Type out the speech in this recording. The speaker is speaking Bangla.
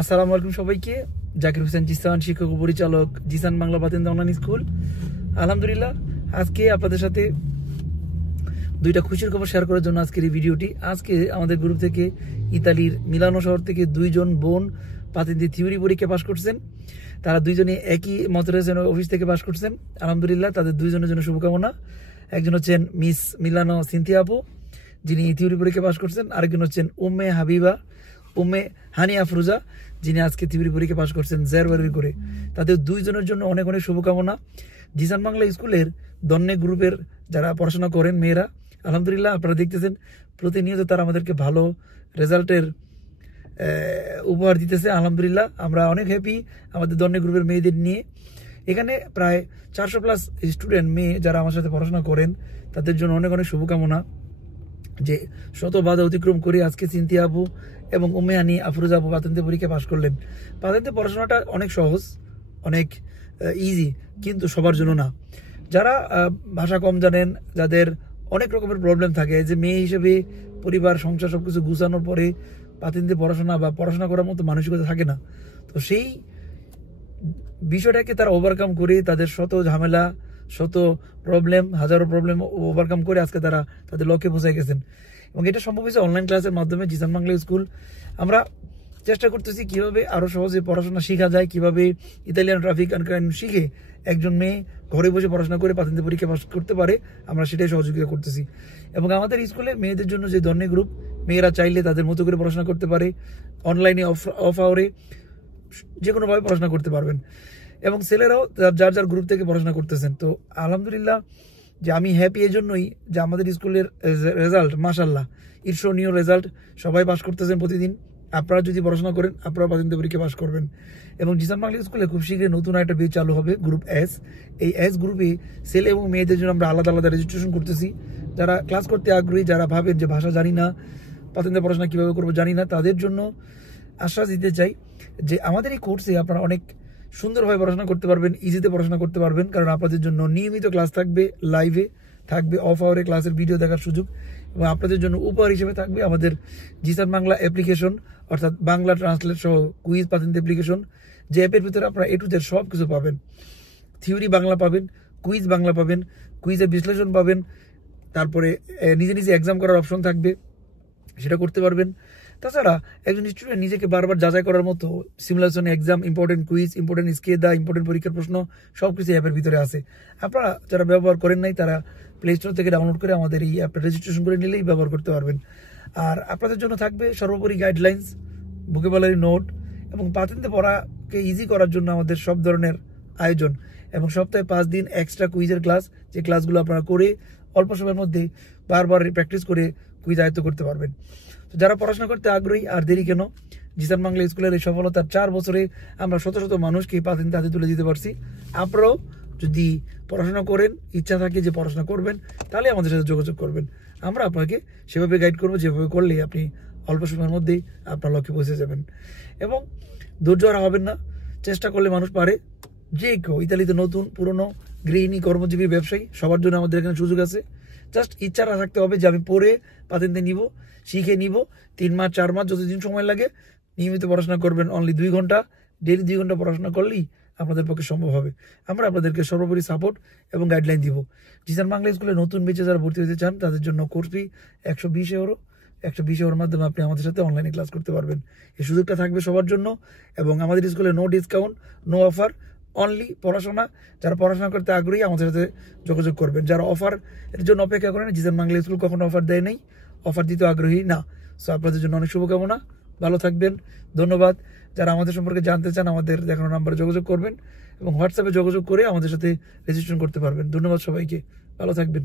আসসালামু আলাইকুম সবাইকে। জাকির হোসেন জিসান, শিক্ষক ও পরিচালক, জিসান বাংলা পাতেন্দা অনলাইন স্কুল। আলহামদুলিল্লাহ, আজকে আপনাদের সাথে দুইটা খুশির খবর শেয়ার করার জন্য আজকের এই ভিডিওটি। আজকে আমাদের গ্রুপ থেকে ইতালির মিলানো শহর থেকে দুইজন বোন পাতেন্দি থিওরি পরীক্ষা পাশ করছেন। তারা দুইজনে একই মতরেজন অফিস থেকে পাশ করছেন। আলহামদুলিল্লাহ, তাদের দুইজনের জন্য শুভকামনা। একজন হচ্ছেন মিস মিলানো সিনথিয়া আপু, যিনি থিওরি পরীক্ষা পাশ করছেন। আরেকজন হচ্ছেন উম্মে হাবিবা, উম্মে হানি আফরুজা, যিনি আজকে থিওরি পরীক্ষা পাশ করছেন জেরবারি করে। তাদের দুইজনের জন্য অনেক অনেক শুভকামনা। জিসান বাংলা স্কুলের দন্নে গ্রুপের যারা পড়াশোনা করেন মেয়েরা, আলহামদুলিল্লাহ আপনারা দেখতেছেন প্রতিনিয়ত তারা আমাদেরকে ভালো রেজাল্টের উপহার দিতেছে। আলহামদুলিল্লাহ, আমরা অনেক হ্যাপি আমাদের দন্নে গ্রুপের মেয়েদের নিয়ে। এখানে প্রায় 400+ স্টুডেন্ট মেয়ে যারা আমার সাথে পড়াশোনা করেন, তাদের জন্য অনেক অনেক শুভকামনা যে শত বাধা অতিক্রম করে আজকে সিনথিয়া আপু এবং উম্মে হানি আফরুজা আপু পাতেন্তে পরীক্ষা পাশ করলেন। পাতেন্তে পড়াশোনাটা অনেক সহজ, অনেক ইজি, কিন্তু সবার জন্য না। যারা ভাষা কম জানেন, যাদের অনেক রকমের প্রবলেম থাকে, যে মেয়ে হিসেবে পরিবার সংসার সবকিছু গুছানোর পরে পাতেন্তে পড়াশোনা বা পড়াশোনা করার মতো মানসিকতা থাকে না, তো সেই বিষয়টাকে তারা ওভারকাম করে তাদের শত ঝামেলা, শত প্রবলেম, হাজারো প্রবলেম ওভারকাম করে আজকে তারা তাদের লক্ষ্যে পৌঁছে গেছেন। এবং এটা সম্ভব হয়েছে অনলাইন ক্লাসের মাধ্যমে। জিসান বাংলা স্কুল আমরা চেষ্টা করতেছি কিভাবে আরো সহজে পড়াশোনা শেখা যায়, কিভাবে ইতালিয়ান ট্রাফিক অ্যান্ড শিখে একজন মেয়ে ঘরে বসে পড়াশোনা করে পাতেন্তে পরীক্ষা পাস করতে পারে, আমরা সেটাই সহযোগিতা করতেছি। এবং আমাদের স্কুলে মেয়েদের জন্য যে ধরনের গ্রুপ, মেয়েরা চাইলে তাদের মতো করে পড়াশোনা করতে পারে, অনলাইনে অফ আওয়ারে যে কোনোভাবে পড়াশোনা করতে পারবেন। এবং ছেলেরাও যার যার গ্রুপ থেকে পড়াশোনা করতেছেন। তো আলহামদুলিল্লাহ, যে আমি হ্যাপি এই জন্যই যে আমাদের স্কুলের রেজাল্ট মাশাআল্লাহ ঈর্ষণীয় রেজাল্ট, সবাই পাস করতেছেন প্রতিদিন। আপনারা যদি পড়াশোনা করেন, আপনারা পাতেন্তে পরীক্ষা পাস করবেন। এবং জিসান বাংলা স্কুলে খুব শীঘ্রই নতুন একটা বেচ চালু হবে, গ্রুপ এস। এই এস গ্রুপে ছেলে এবং মেয়েদের জন্য আমরা আলাদা আলাদা রেজিস্ট্রেশন করতেছি। যারা ক্লাস করতে আগ্রহী, যারা ভাবেন যে ভাষা জানি না, পাতেন্তে পড়াশোনা কীভাবে করবো জানি না, তাদের জন্য আশ্বাস দিতে চাই যে আমাদের এই কোর্সে আপনারা অনেক সুন্দরভাবে পড়াশোনা করতে পারবেন, ইজিতে পড়াশোনা করতে পারবেন। কারণ আপনাদের জন্য নিয়মিত ক্লাস থাকবে, লাইভে থাকবে, অফ আওয়ারে ক্লাসের ভিডিও দেখার সুযোগ। এবং আপনাদের জন্য উপহার হিসেবে থাকবে আমাদের জিসান বাংলা অ্যাপ্লিকেশন, অর্থাৎ বাংলা ট্রান্সলেট সহ কুইজ পাতেন্তে অ্যাপ্লিকেশন, যে অ্যাপের ভিতরে আপনারা A to Z সব কিছু পাবেন। থিওরি বাংলা পাবেন, কুইজ বাংলা পাবেন, কুইজের বিশ্লেষণ পাবেন, তারপরে নিজে নিজে এক্সাম করার অপশন থাকবে, সেটা করতে পারবেন। তাছাড়া একজন স্টুডেন্ট নিজেকে বারবার যাচাই করার মতো simulation exam, important quiz, important স্কেদা, ইম্পর্টেন্ট পরীক্ষার প্রশ্ন সবকিছু অ্যাপের ভিতরে আছে। আপনারা যারা ব্যবহার করেন নাই, তারা প্লে স্টোর থেকে ডাউনলোড করে আমাদের এই অ্যাপটা রেজিস্ট্রেশন করে নিলেই ব্যবহার করতে পারবেন। আর আপনাদের জন্য থাকবে সর্বোপরি গাইডলাইন্স, ভোকাবুলারি নোট, এবং পাতেন্তে পড়াকে ইজি করার জন্য আমাদের সব ধরনের আয়োজন। এবং সপ্তাহে 5 দিন এক্সট্রা কুইজের ক্লাস, যে ক্লাসগুলো আপনারা করে অল্প সময়ের মধ্যে বারবার প্র্যাকটিস করে কুইজ আয়ত্ত করতে পারবেন। তো যারা পড়াশোনা করতে আগ্রহী, আর দেরি কেন, জিসান বাংলা স্কুলের এই সফলতার 4 বছরে আমরা শত শত মানুষকে পাতেন্তে হাতে তুলে দিতে পারছি। আপনারাও যদি পড়াশোনা করেন, ইচ্ছা থাকে যে পড়াশোনা করবেন, তাহলে আমাদের সাথে যোগাযোগ করবেন। আমরা আপনাকে সেভাবে গাইড করবো, যেভাবে করলে আপনি অল্প সময়ের মধ্যেই আপনার লক্ষ্যে পৌঁছে যাবেন। এবং ধৈর্য আর হবেন না, চেষ্টা করলে মানুষ পারে। যে কেউ, ইতালিতে নতুন পুরনো, গৃহিণী, কর্মজীবী, ব্যবসায়ী, সবার জন্য আমাদের এখানে সুযোগ আছে। জাস্ট ইচ্ছা রাখতে হবে যে আমি পড়ে পাতেন্তে নিব, শিখে নিব। 3 মাস 4 মাস যতদিন সময় লাগে নিয়মিত পড়াশোনা করবেন। অনলি 2 ঘন্টা, ডেইলি 2 ঘন্টা পড়াশোনা করলেই আপনাদের পক্ষে সম্ভব হবে। আমরা আপনাদেরকে সর্বোপরি সাপোর্ট এবং গাইডলাইন দিব। জিসান বাংলা স্কুলে নতুন বেচে যারা ভর্তি হতে চান, তাদের জন্য কোর্স ফি 120 ইউরো। 120 ইউরোর মাধ্যমে আপনি আমাদের সাথে অনলাইনে ক্লাস করতে পারবেন। এই সুযোগটা থাকবে সবার জন্য। এবং আমাদের স্কুলে no discount, no offer, only পড়াশোনা। যারা পড়াশোনা করতে আগ্রহী আমাদের সাথে যোগাযোগ করবেন। যারা অফার এর জন্য অপেক্ষা করেন, জিসান বাংলা স্কুল কখনো অফার দেয় নাই, অফার দিতে আগ্রহী না। সো আপনাদের জন্য অনেক শুভকামনা, ভালো থাকবেন, ধন্যবাদ। যারা আমাদের সম্পর্কে জানতে চান, আমাদের দেখানো নাম্বারে যোগাযোগ করবেন এবং হোয়াটসঅ্যাপে যোগাযোগ করে আমাদের সাথে রেজিস্ট্রেশন করতে পারবেন। ধন্যবাদ সবাইকে, ভালো থাকবেন।